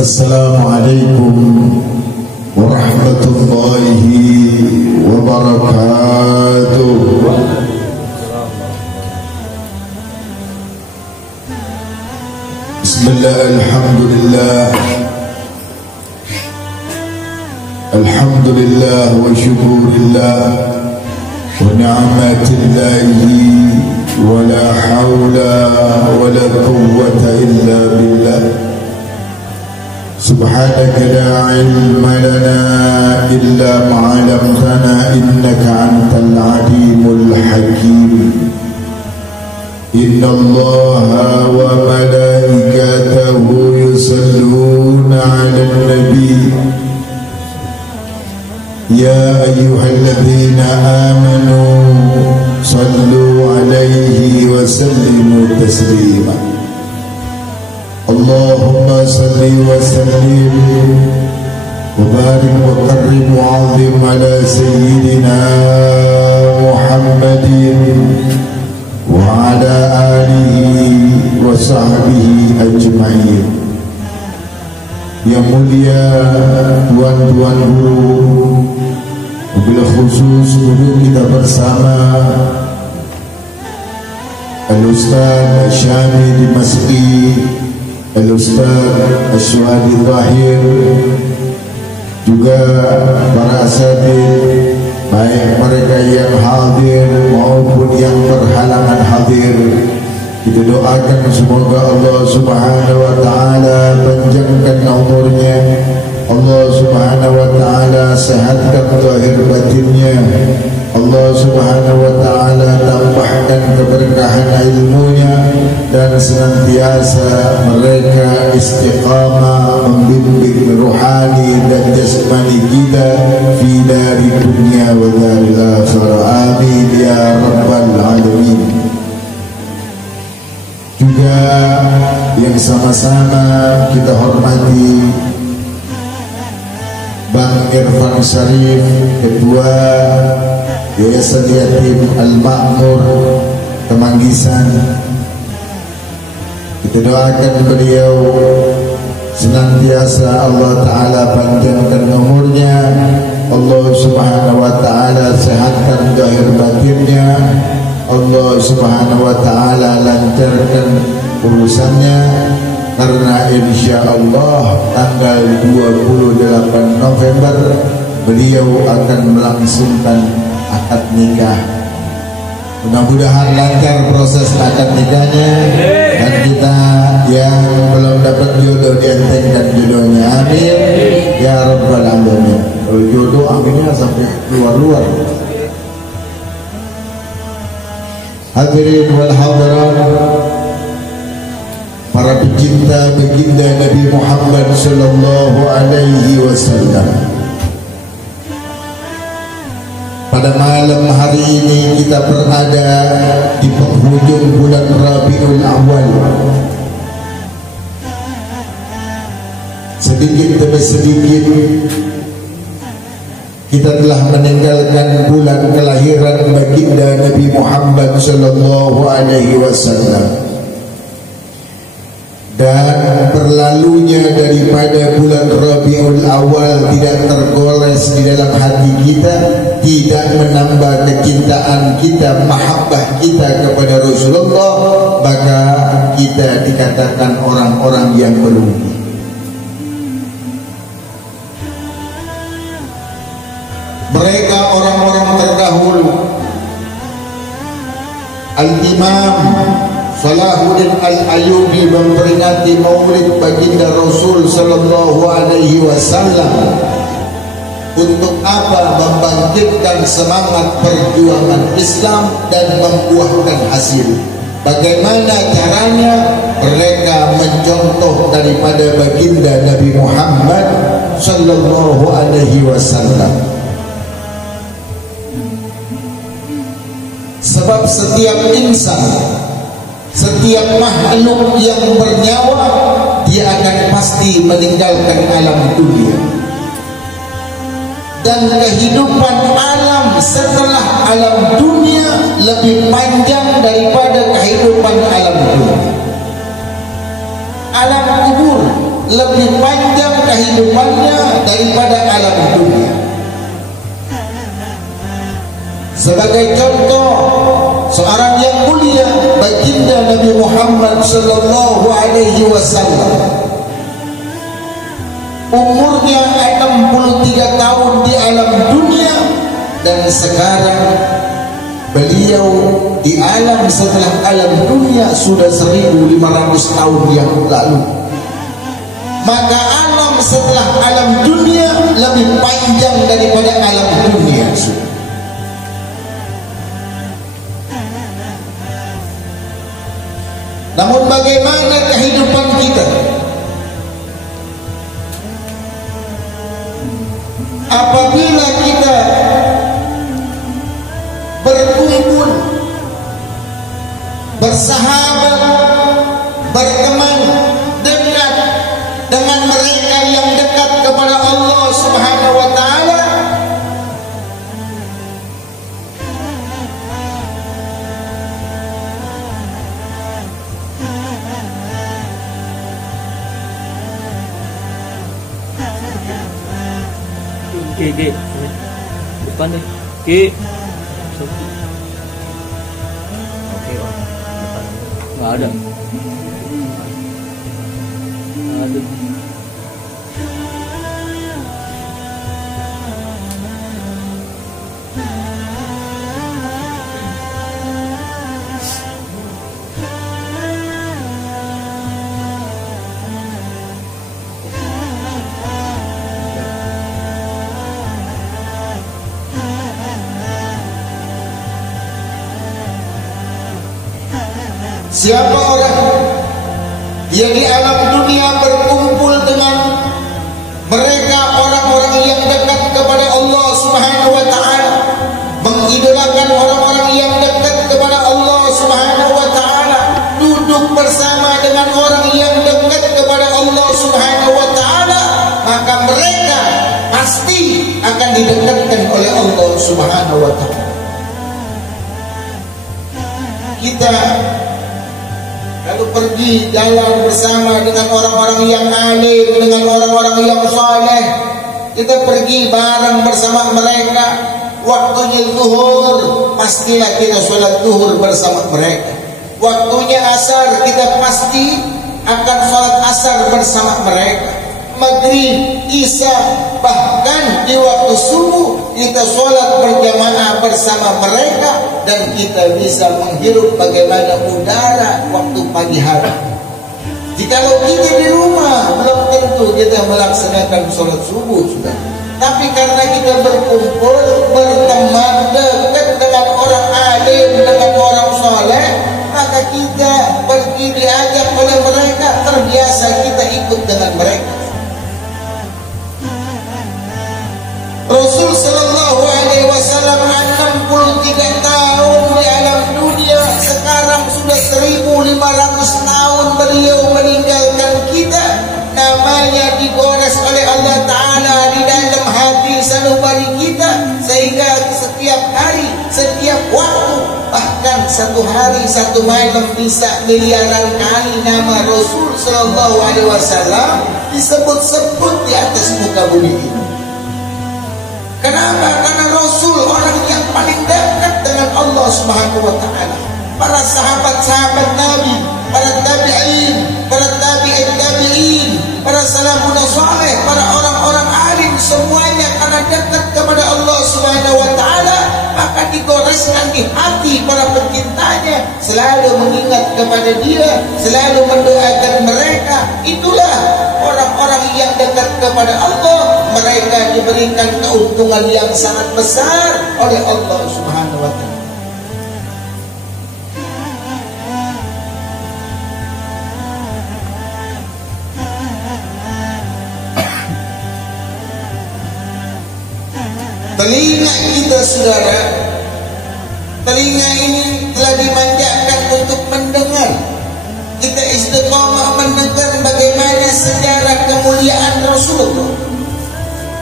Assalamualaikum warahmatullahi wabarakatuh. Bismillah, alhamdulillah wa syukurillah wa ni'matillahi wa la hawla wa la quwwata illa billah. Subhanaka la ilma lana illa ma 'allamtana innaka antal alimul hakim. Inna Allaha wa malaikatahu yusalluna 'alan nabi ya ayyuhalladzina amanu sallu 'alaihi wa sallimu taslima. Allahumma salli wa sallim wa barik wa karrim wa 'azim ala sayyidina Muhammadin wa ala alihi wa sahbihi ajma'in. Yang mulia tuan-tuan guru, wabil khusus guru kita bersama Al-Ustaz Syami Dimashqi, Al-Ustaz Asywadi Zahir, juga para asatidz, baik mereka yang hadir maupun yang berhalangan hadir. Kita doakan semoga Allah Subhanahu wa taala panjangkan umurnya, Allah Subhanahu wa taala sehatkan zahir batinnya, Allah Subhanahu wa taala tambahkan keberkahan ilmunya, dan senantiasa mereka istiqamah membimbing rohani dan jasmani kita fi dari dunia wa daril akhirah. Amin ya rabbal alamin. Juga yang sama-sama kita hormati Bang Irfan Syarif, Ketua Yayasan Yatim Al-Ma'mur Kemanggisan. Kita doakan beliau senantiasa Allah Ta'ala panjangkan umurnya, Allah Subhanahu wa Ta'ala sehatkan zahir batinnya, Allah Subhanahu wa taala lancarkan urusannya, karena insya Allah tanggal 28 November beliau akan melangsungkan akad nikah. Mudah-mudahan lancar proses akad nikahnya, dan kita yang belum dapat jodoh dientengkan jodohnya. Amin ya rabbal alamin. Kalau jodoh aminnya sampai luar-luar. Hadirin wal hadirat, para pecinta baginda Nabi Muhammad sallallahu alaihi wasallam. Pada malam hari ini kita berada di penghujung bulan Rabiul Awal. Sedikit demi sedikit kita telah meninggalkan bulan kelahiran baginda Nabi Muhammad sallallahu alaihi wasallam, dan berlalunya daripada bulan Rabiul Awal tidak tergores di dalam hati kita, tidak menambah kecintaan kita, mahabbah kita kepada Rasulullah, maka kita dikatakan orang-orang yang merugi. Mereka orang-orang terdahulu, Al-Imam Salahuddin Al-Ayyubi memperingati maulid baginda Rasul sallallahu alaihi wasallam. Untuk apa? Membangkitkan semangat perjuangan Islam dan membuahkan hasil. Bagaimana caranya? Mereka mencontoh daripada baginda Nabi Muhammad sallallahu alaihi wasallam. Sebab setiap insan, setiap makhluk yang bernyawa, dia akan pasti meninggalkan alam dunia. Dan kehidupan alam setelah alam dunia lebih panjang daripada kehidupan alam dunia. Alam kubur lebih panjang kehidupannya daripada alam dunia. Sebagai contoh, seorang yang mulia baginda Nabi Muhammad sallallahu alaihi wasallam, umurnya 63 tahun di alam dunia, dan sekarang beliau di alam setelah alam dunia sudah 1500 tahun yang lalu. Maka alam setelah alam dunia lebih panjang daripada alam dunia. Namun bagaimana kehidupan kita apabila kita berkumpul, bersahabat, berteman, dekat dengan mereka yang dekat kepada Allah Subhanahu wa taala? Okey, depan ni. Okey. Okey, depan. Enggak ada. Ada. Siapa orang yang di alam dunia berkumpul dengan mereka orang-orang yang dekat kepada Allah Subhanahu wa taala, mengidolakan orang-orang yang dekat kepada Allah Subhanahu wa taala, duduk bersama dengan orang yang dekat kepada Allah Subhanahu wa taala, maka mereka pasti akan didekatkan oleh Allah Subhanahu wa taala. Kita kalau pergi jalan bersama dengan orang-orang yang alim, dengan orang-orang yang saleh, kita pergi bareng bersama mereka, waktunya zuhur, pastilah kita sholat zuhur bersama mereka. Waktunya asar, kita pasti akan sholat asar bersama mereka. Maghrib, isya, bahkan di waktu subuh kita sholat berjamaah bersama mereka, dan kita bisa menghirup bagaimana udara waktu pagi hari. Jikalau kita di rumah, belum tentu kita melaksanakan sholat subuh sudah. Tapi karena kita berkumpul, berteman dekat dengan orang alim, dengan orang soleh, maka kita pergi diajak oleh mereka, terbiasa kita ikut dengan mereka. Rasul sallallahu alaihi wasallam 63 tahun di alam dunia, sekarang sudah 1500 tahun beliau meninggalkan kita. Namanya digores oleh Allah Ta'ala di dalam hati sanubari kita, sehingga setiap hari, setiap waktu, bahkan satu hari, satu malam bisa miliaran kali nama Rasul sallallahu alaihi wasallam disebut-sebut di atas muka bumi ini. Kenapa? Karena Rasul orang yang paling dekat dengan Allah Subhanahu wa taala. Para sahabat-sahabat Nabi, para tabi'in, para tabi'in, para salafun saleh, para orang-orang alim, semuanya karena dekat kepada Allah Subhanahu wa taala, maka digoreskan di hati para pencintanya, selalu mengingat kepada Dia, selalu mendoakan mereka. Itulah orang-orang yang dekat kepada Allah. Mereka diberikan keuntungan yang sangat besar oleh Allah Subhanahu wa taala. Telinga kita, saudara, telinga ini telah dimanjakan untuk mendengar. Kita istiqamah mendengar bagaimana sejarah kemuliaan Rasulullah,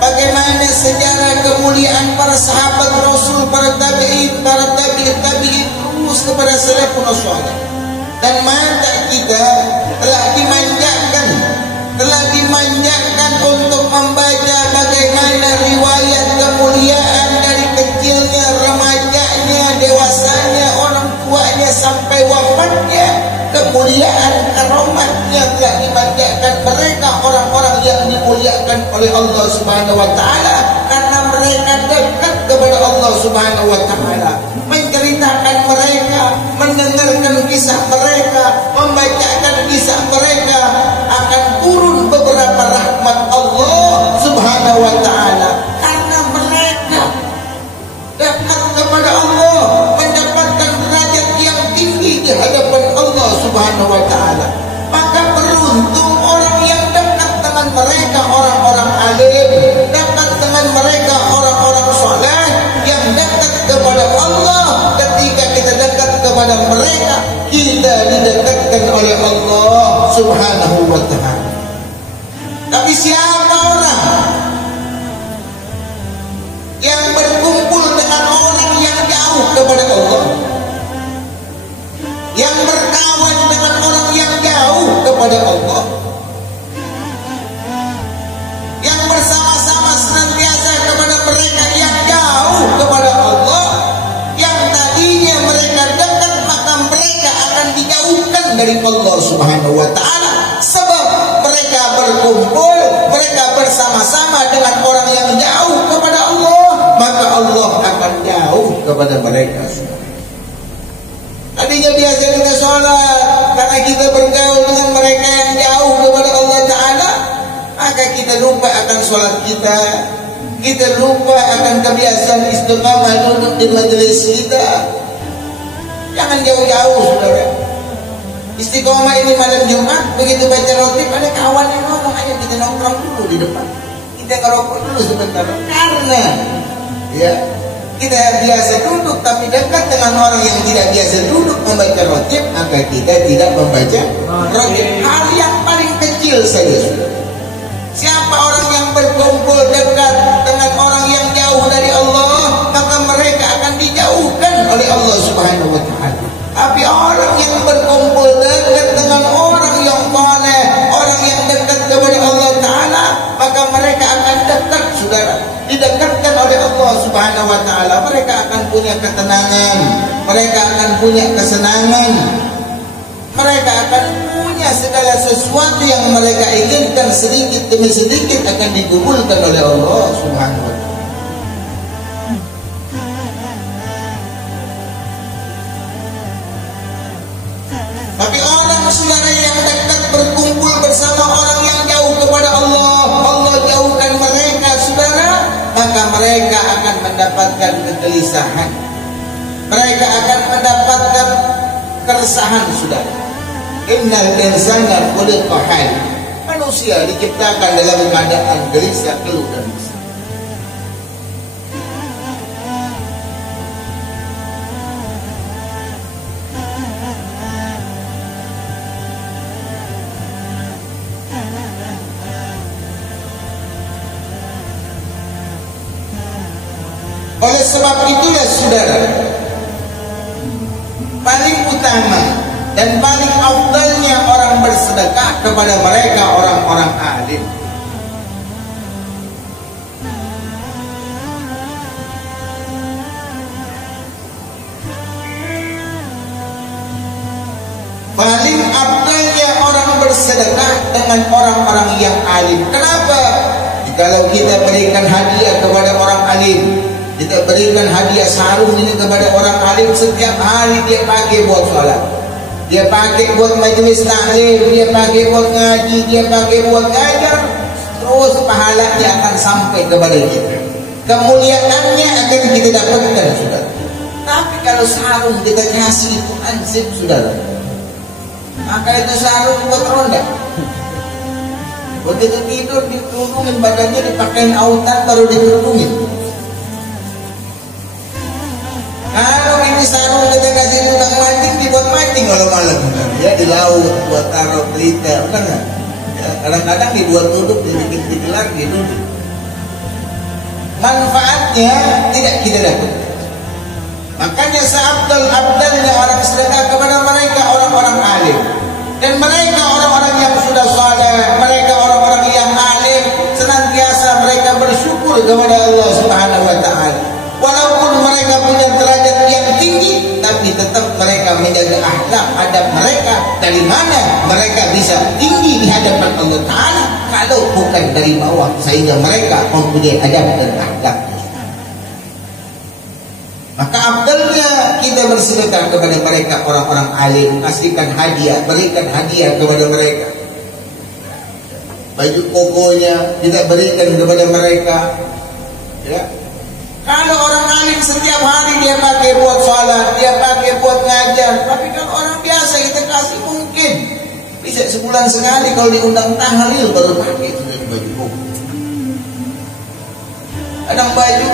bagaimana sejarah kemuliaan para sahabat Rasul, para tabi'in, para tabi'in terus kepada salafun saleh. Dan mata kita telah dimanjakan, telah dimanjakan untuk membaca bagaimana riwayat kemuliaan dari kecilnya, remajanya, dewasanya, orang tuanya sampai wafatnya. Kemuliaan karomatnya telah dimanjakan mereka, orang-orang yang dimuliakan oleh Allah Subhanahu wa taala, karena mereka dekat kepada Allah Subhanahu wa taala. Menceritakan mereka, mendengarkan kisah mereka, membacakan kisah mereka, akan turun beberapa rahmat Allah Subhanahu wa taala, karena mereka dekat kepada Allah, mendapatkan derajat yang tinggi di hadapan Allah Subhanahu wa taala. Maka beruntung orang yang dekat dengan mereka, orang-orang alim, dekat dengan mereka, orang-orang saleh yang dekat kepada Allah. Ketika kita dekat kepada mereka, kita didekatkan oleh Allah Subhanahu wa taala. Tapi siapa orang yang berkumpul dengan orang yang jauh kepada Allah, yang berkawan dengan orang yang jauh kepada Allah, yang bersama-sama senantiasa kepada mereka yang jauh kepada Allah, yang tadinya mereka dekat, maka mereka akan dijauhkan dari Allah Subhanahu wa taala, sebab mereka berkumpul, mereka bersama-sama dengan orang yang jauh kepada Allah, maka Allah akan jauh kepada mereka. Tadinya biasa kita sholat, karena kita bergaul dengan mereka yang jauh kepada Allah Ta'ala, maka kita lupa akan sholat kita, kita lupa akan kebiasaan istiqamah duduk di majelis kita. Jangan jauh-jauh, saudara. Istiqamah ini malam Jumat, begitu baca rotib, ada kawan yang ngomong, ayo kita nongkrong dulu di depan, kita ngerokok dulu sebentar, karena ya kita biasa duduk tapi dekat dengan orang yang tidak biasa duduk membaca rotib, maka kita tidak membaca rotib. Hal yang paling kecil saja. Siapa orang yang berkumpul dekat dengan orang yang jauh dari Allah, maka mereka akan dijauhkan oleh Allah Subhanahu wa taala. Tapi orang yang berkumpul dekat dengan orang yang saleh, orang yang dekat kepada Allah Ta'ala, maka mereka akan dekat, saudara, didekatkan oleh Allah Subhanahu wa taala. Mereka akan punya ketenangan, mereka akan punya kesenangan, mereka akan punya segala sesuatu yang mereka inginkan, sedikit demi sedikit akan dikabulkan oleh Allah Subhanahu wa taala. Tapi orang, saudara, yang dekat berkumpul bersama orang yang jauh kepada Allah, Allah jauhkan mereka, saudara, maka mereka akan mendapatkan kegelisahan, mereka akan mendapatkan keresahan, saudara. Innal insana khuliqa halu'a. Manusia diciptakan dalam keadaan gelisah, keluh dan kesah. Oleh sebab itulah, saudara, paling utama dan paling afdalnya orang bersedekah kepada mereka orang-orang alim. Paling afdalnya orang bersedekah dengan orang-orang yang alim. Kenapa? Kalau kita berikan hadiah kepada orang alim, kita berikan hadiah sarung ini kepada orang alim, setiap hari dia pakai buat sholat, dia pakai buat majelis taklim, dia pakai buat ngaji, dia pakai buat ngajar, terus pahalanya akan sampai kepada kita, kemuliaannya akan kita dapatkan, saudara. Tapi kalau sarung kita kasih itu ansip, saudara, maka itu sarung buat ronda. Begitu tidur dikerudungin badannya, dipakein autan baru dikerudungin. Kalau ini sarung kita kasih udang mancing, dibuat mancing malam-malam, ya, di laut buat taruh pelita, benar nggak? Ya, kadang-kadang dibuat duduk, dibikin digelar, duduk. Manfaatnya tidak kita dapat. Makanya seabdal-abdalnya orang sedekah kepada mereka orang-orang alim, dan mereka orang-orang yang sudah saleh, mereka orang-orang yang alim kepada Allah Subhanahu wa taala. Walaupun mereka punya derajat yang tinggi, tapi tetap mereka menjaga akhlak adab mereka. Dari mana mereka bisa tinggi di hadapan Allah Ta'ala kalau bukan dari bawah, sehingga mereka mempunyai adab dan akhlak. Maka abdalnya kita bersedekah kepada mereka, orang-orang alim, kasihkan hadiah, berikan hadiah kepada mereka. Baju kokonya kita berikan kepada mereka, ya. Kalau orang alim setiap hari dia pakai buat sholat, dia pakai buat ngajar. Tapi kalau orang biasa kita kasih mungkin bisa sebulan sekali, kalau diundang tahlil baru pakai baju koko. Kadang baju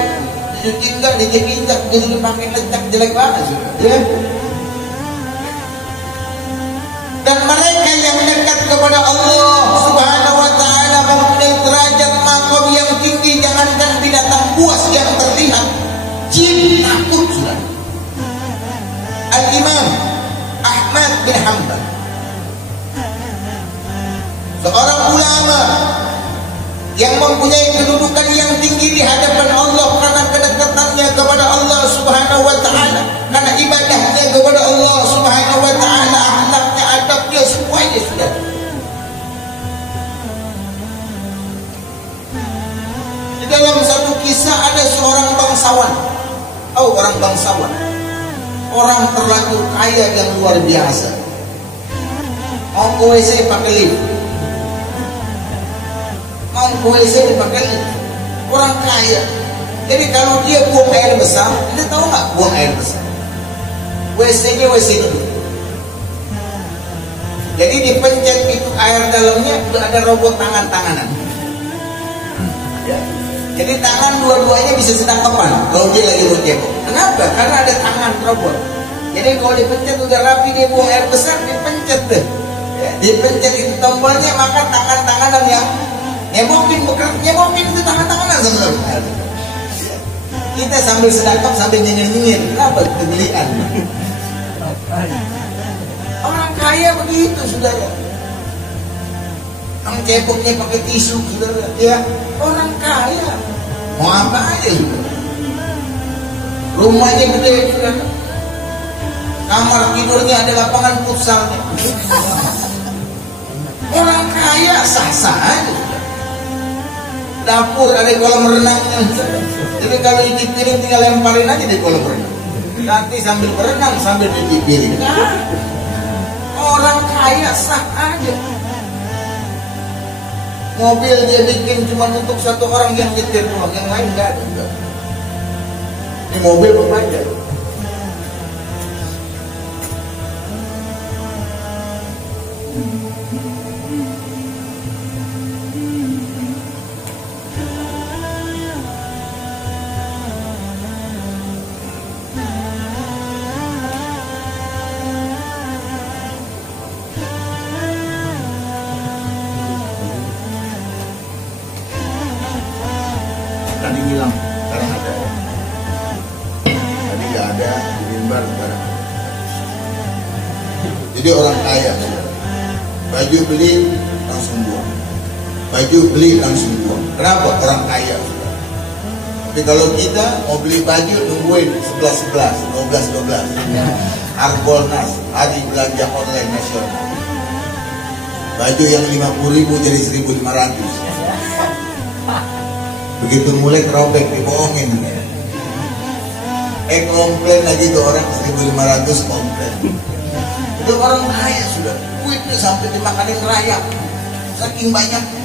dicuci enggak, dijek-injak, jadi dipakai lecak, jelek banget sudah, ya. Dan mereka yang dekat kepada Allah Subhanahu wa taala mempunyai derajat makom yang tinggi. Jangankan binatang buas yang terlihat, jin takut sudah. Al-Imam Ahmad bin Hanbal, seorang ulama yang mempunyai kedudukan yang tinggi di hadapan Allah karena kedekatannya kepada Allah Subhanahu wa taala, karena ibadahnya kepada Allah Subhanahu wa taala, akhlaknya, adabnya, semuanya sudah. Di dalam satu kisah ada seorang bangsawan. Oh, orang bangsawan, orang terlanjur kaya yang luar biasa. Mau ke WC pakai lift, mau ke WC dipakai lift. Orang kaya. Jadi kalau dia buang air besar, kita tahu nggak buang air besar? WC-nya WC dulu. Jadi dipencet itu air dalamnya udah ada robot tangan-tanganan. Ya. Jadi tangan dua-duanya bisa sedangkapan kalau dia lagi berjebok. Kenapa? Karena ada tangan robot. Jadi kalau dipencet udah rapi, dia buang air besar, dipencet deh. Ya, dipencet itu tombolnya, maka tangan-tanganan yang nyebokin itu tangan-tanganan sebenarnya. Kita sambil sedekap sambil nyinyir-nyinyir. Kenapa? Kegelian. Orang kaya begitu, saudara. Orang ceboknya pakai tisu, saudara. Ya, orang kaya. Mau apa aja, saudara. Rumahnya gede, saudara. Kamar tidurnya ada lapangan futsalnya. Orang kaya sah-sah aja. Dapur ada kolam renangnya. Jadi kalau cuci piring tinggal lemparin aja di kolam renang. Nanti sambil berenang sambil cuci piring. Orang kaya sah aja. Mobil dia bikin cuma untuk satu orang yang nyetir doang, yang lain nggak ada. Ini mobil berbayar. Tadi hilang, sekarang ada. Tadi nggak ada di mimbar, sekarang ada. Jadi orang kaya, baju beli langsung buang, baju beli langsung buang. Kenapa? Orang kaya. Tapi kalau kita mau beli baju nungguin 11-11, 12-12. Harbolnas, hari belanja online nasional. Baju yang 50.000 jadi 1.500. Begitu mulai robek, dibohongin. Komplain lagi tuh orang 1.500 komplain. Itu orang kaya sudah, duitnya sampai dimakanin rayap, saking banyaknya.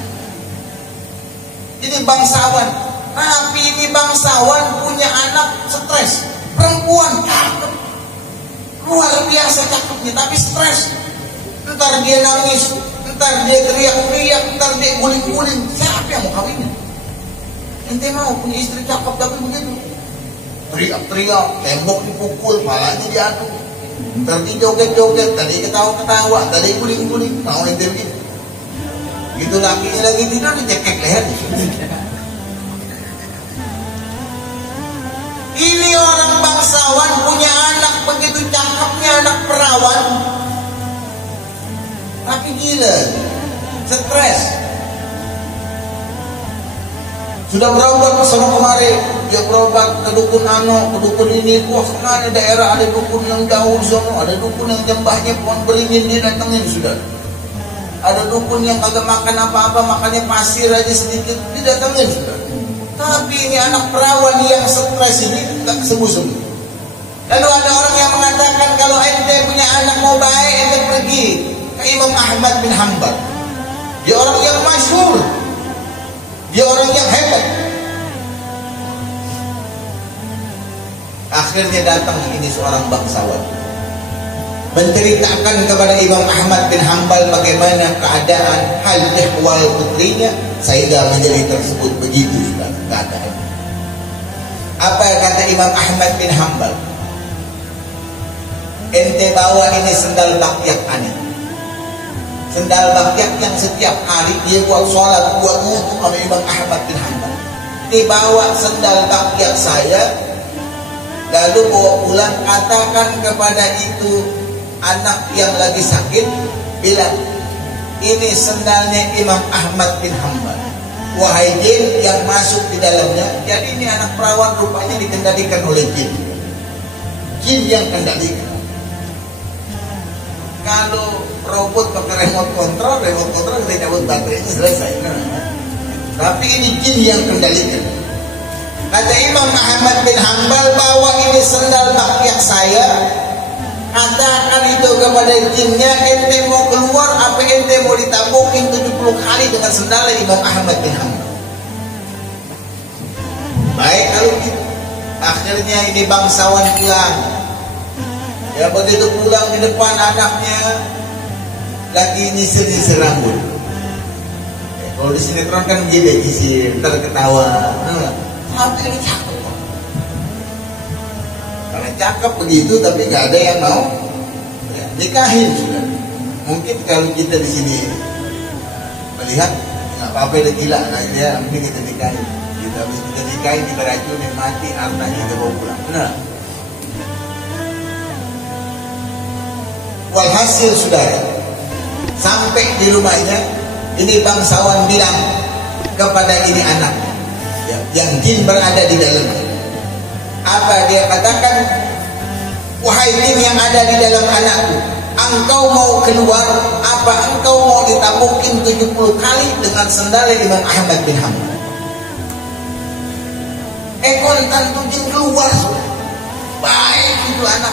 Ini bangsawan, tapi ini bangsawan punya anak stres, perempuan cakep, luar biasa cakepnya, tapi stres. Ntar dia nangis, ntar dia teriak-teriak, ntar dia guling-guling. Siapa yang mau kawinnya? Ente mau punya istri cakep tapi begitu, teriak-teriak, tembok dipukul, palanya diaduk, ntar dijoget-joget, tadi ketawa-ketawa, tadi guling-guling. Mau ente begitu? Gitu lakinya lagi tidur dicekek leher. Ini orang bangsawan punya anak begitu cakepnya, anak perawan, tapi gila, stres. Sudah berobat ke sana kemari, dia berobat ke dukun anu, ke dukun ini. Wah, sana ada daerah, ada dukun yang jauh di sana, ada dukun yang jembahnya pohon beringin, dia datangin sudah. Ada dukun yang kagak makan apa-apa, makannya pasir aja sedikit, dia datangin sudah. Tapi ini anak perawan yang stres ini gak sembuh-sembuh. Lalu ada orang yang mengatakan, kalau ente punya anak mau baik, ente pergi ke Imam Ahmad bin Hanbal. Dia orang yang masyhur, dia orang yang hebat. Akhirnya datang ini seorang bangsawan, menceritakan kepada Imam Ahmad bin Hanbal bagaimana keadaan hal ihwal putrinya, sehingga menjadi tersebut begitu sudah keadaan. Apa yang kata Imam Ahmad bin Hanbal? Ente bawa ini sendal bakyak aneh, sendal bakyak yang setiap hari dia buat sholat, buat wudu sama Imam Ahmad bin Hanbal. Dibawa sendal bakyak saya, lalu bawa pulang, katakan kepada itu anak yang lagi sakit, bilang, ini sendalnya Imam Ahmad bin Hanbal. Wahai jin yang masuk di dalamnya. Jadi ini anak perawan rupanya dikendalikan oleh jin. Jin yang kendalikan. Kalau robot pakai remote control kita cabut baterainya selesai. Tapi ini jin yang kendalikan. Kata Imam Ahmad bin Hanbal, bawa ini sendal bakyak saya, katakan itu kepada jinnya, ente mau keluar apa ente mau ditabukin 70 kali dengan sendal Imam Ahmad bin Hanbal. Baik kalau gitu. Akhirnya ini bangsawan pulang. Ya begitu pulang di depan anaknya lagi nyisir-nyisir rambut. Kalau di sinetron kan gitu, nyisir, terketawa. Tapi ini cakep. Karena cakep begitu, tapi nggak ada yang mau ya, nikahin sudah. Mungkin kalau kita di sini melihat nggak apa-apa, udah gila anaknya, mungkin kita nikahin. Kita habis kita nikahin, kita racunin mati, hartanya kita bawa pulang. Benar. Walhasil saudara, sampai di rumahnya, ini bangsawan bilang kepada ini anaknya, ya, yang jin berada di dalamnya. Apa dia katakan? Wahai jin yang ada di dalam anakku, engkau mau keluar apa engkau mau ditabukin 70 kali dengan sendal Imam Ahmad bin Hanbal? Kontan tuh jin keluar. Baik itu anak,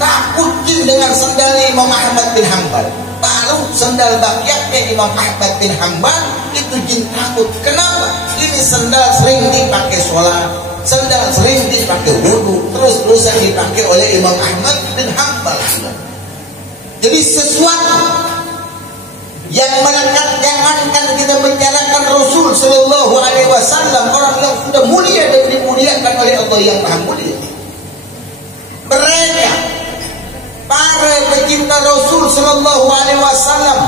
takut jin dengan sendal Imam Ahmad bin Hanbal. Baru sendal bakyaknya Imam Ahmad bin Hanbal itu jin takut. Kenapa? Ini sendal sering dipakai sholat, sendal sering dipakai wudu, terus-terusan dipakai oleh Imam Ahmad bin Hanbal. Jadi sesuatu yang melekat, jangankan kita bicarakan Rasul Sallallahu Alaihi Wasallam, orang yang sudah mulia dan dimuliakan oleh Allah yang Maha Mulia. Mereka para pecinta Rasul Sallallahu Alaihi Wasallam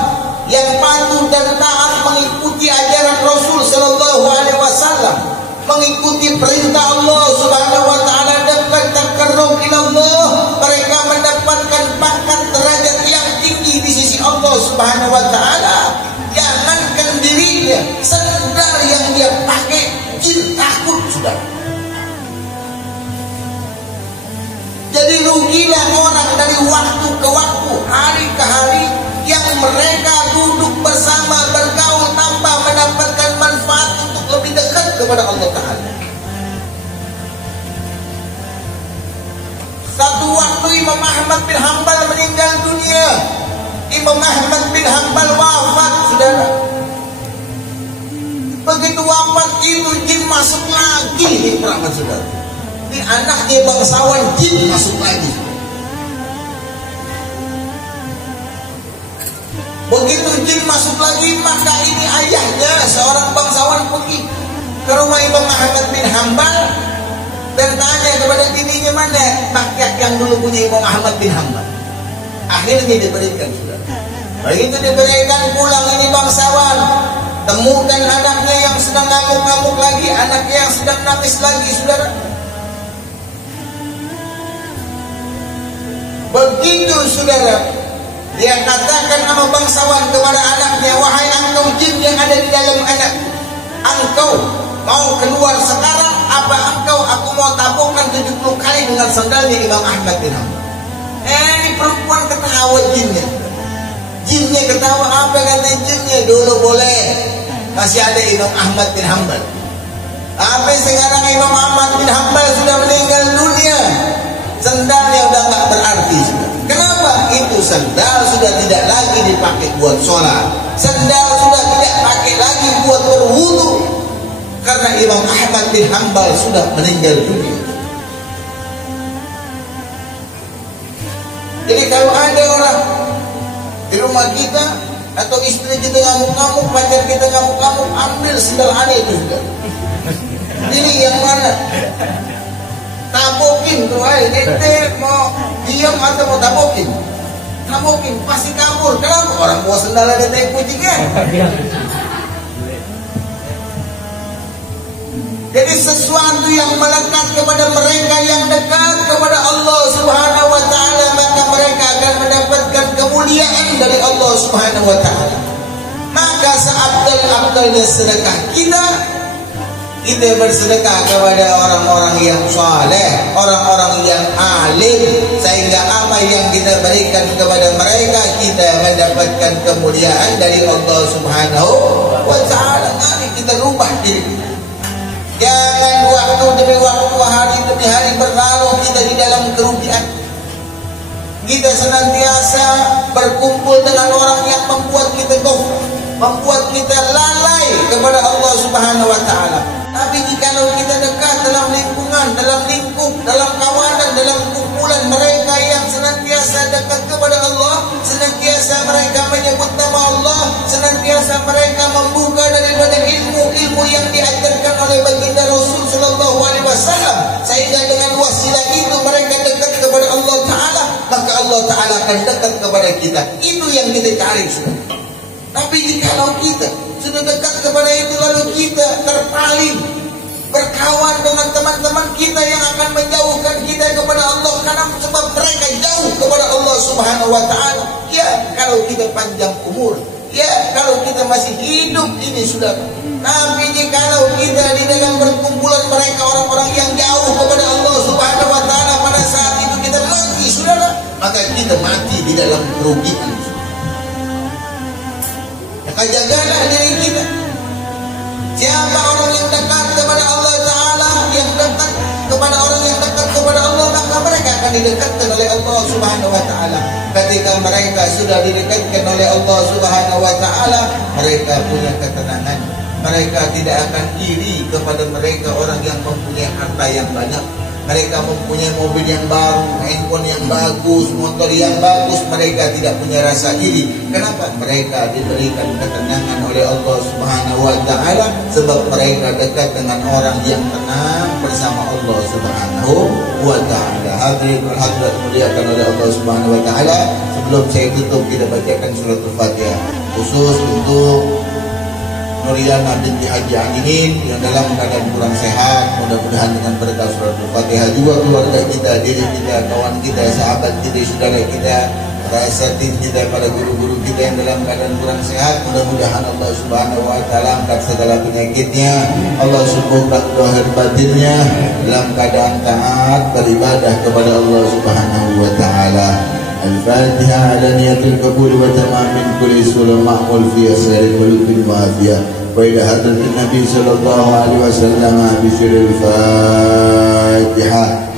yang patuh dan taat mengikuti ajaran Rasul Sallallahu Alaihi Wasallam, mengikuti perintah Allah Subhanahu Wa Taala, dapat takarrum ila Allah, mereka mendapatkan pangkat derajat yang tinggi di sisi Allah Subhanahu Wa Taala. Jangankan dirinya, sendal yang dia pakai jin takut sudah. Jadi rugilah orang dari waktu ke waktu, hari ke hari, yang mereka duduk bersama bergaul tanpa mendapatkan manfaat untuk lebih dekat kepada Allah Ta'ala. Satu waktu Imam Ahmad bin Hanbal meninggal dunia. Imam Ahmad bin Hanbal wafat, saudara. Begitu wafat itu jin masuk lagi di perawan saudara. Ini anaknya bangsawan jin masuk lagi. Begitu jin masuk lagi, maka ini ayahnya seorang bangsawan pergi ke rumah Imam Ahmad bin Hanbal dan tanya kepada bininya, mana paket yang dulu punya Imam Ahmad bin Hanbal. Akhirnya diberikan, saudara. Begitu diberikan, pulang ini bangsawan, temukan anaknya yang sedang ngamuk-ngamuk lagi, anaknya yang sedang nangis lagi, saudara. Begitu, saudara, dia katakan sama bangsawan kepada anaknya, wahai engkau jin yang ada di dalam anakku, engkau mau keluar sekarang, apa aku mau tabungkan 70 kali dengan sandalnya Imam Ahmad bin Hanbal. Ini perempuan ketawa jinnya. Jinnya ketawa, apa kata jinnya? Dulu boleh, masih ada Imam Ahmad bin Hanbal. Tapi sekarang Imam Ahmad bin Hanbal sudah meninggal dunia, sandalnya udah nggak berarti sudah. Kenapa? Itu sandal sudah tidak lagi dipakai buat sholat, sandal sudah tidak pakai lagi buat berwudu, karena Imam Ahmad bin Hanbal sudah meninggal dunia. Jadi kalau ada orang di rumah kita atau istri kita ngamuk-ngamuk, pacar kita ngamuk-ngamuk, ambil sandal aneh itu sudah. Ini yang mana? Tabokin tuh, ente mau diam atau mau tabokin? Tabokin, pasti kabur. Kenapa? Orang bawa sandal ada tai kucing kan? Jadi sesuatu yang melekat kepada mereka yang dekat kepada Allah Subhanahu wa taala, maka mereka akan mendapatkan kemuliaan dari Allah Subhanahu wa taala. Maka seabdal-abdalnya sedekah kita bersedekah kepada orang-orang yang saleh, orang-orang yang alim, sehingga apa yang kita berikan kepada mereka kita mendapatkan kemuliaan dari Allah Subhanahu wa taala. Mari kita rubah diri kita. Jangan waktu demi waktu, hari demi hari berlalu kita di dalam kerugian. Kita senantiasa berkumpul dengan orang yang membuat kita gofur, membuat kita lalai kepada Allah Subhanahu wa taala. Tapi jikalau kita dekat dalam lingkungan, dalam lingkup, dalam kawanan, dalam kumpulan mereka yang senantiasa dekat kepada Allah, senantiasa mereka menyebut nama Allah, senantiasa mereka membuka daripada ilmu-ilmu yang diajarkan oleh baginda Rasul sallallahu alaihi wasallam, sehingga dengan wasilah itu mereka dekat kepada Allah taala, maka Allah taala akan dekat kepada kita. Itu yang kita cari sudah. Tapi jikalau kita sudah dekat kepada itu lalu kita terpaling, berkawan dengan teman-teman kita yang akan menjauhkan kita kepada Allah karena sebab mereka jauh kepada Allah Subhanahu wa taala. Ya, kalau kita panjang umur, ya kalau kita masih hidup ini sudah. Tapi jikalau kita di dalam perkumpulan mereka orang-orang yang jauh kepada Allah Subhanahu wa taala, pada saat itu kita mati saudara, maka kita mati di dalam kerugian. Maka jagalah diri kita. Siapa orang yang dekat kepada Allah Ta'ala, yang dekat kepada orang yang dekat kepada Allah, maka mereka akan didekatkan oleh Allah Subhanahu wa Ta'ala. Ketika mereka sudah didekatkan oleh Allah Subhanahu wa Ta'ala, mereka punya ketenangan. Mereka tidak akan iri kepada mereka orang yang mempunyai harta yang banyak. Mereka mempunyai mobil yang baru, handphone yang bagus, motor yang bagus. Mereka tidak punya rasa iri. Kenapa? Mereka diberikan ketenangan oleh Allah Subhanahu wa taala, sebab mereka dekat dengan orang yang tenang bersama Allah Subhanahu wa taala. Hadirin hadirat muliakan oleh Allah Subhanahu wa taala. Sebelum saya tutup, kita bacakan surat Al-Fatihah khusus untuk Nuriana binti Haji Anginin yang dalam keadaan kurang sehat. Mudah-mudahan dengan berkah surat Al-Fatihah juga keluarga kita, diri kita, kawan kita, sahabat kita, saudara kita, para asatidz kita, para guru-guru kita yang dalam keadaan kurang sehat. Mudah-mudahan Allah Subhanahu wa taala angkat segala penyakitnya. Allah sembuhkan zahir batinnya dalam keadaan taat beribadah kepada Allah Subhanahu wa taala. Al-Fatihah ala niyatil qabul wa tamamin kulli sulul ma'mul fi asraril muluk wa afiyah wa ila hadratin Nabi sallallahu alaihi wasallam bi sirril Fatihah.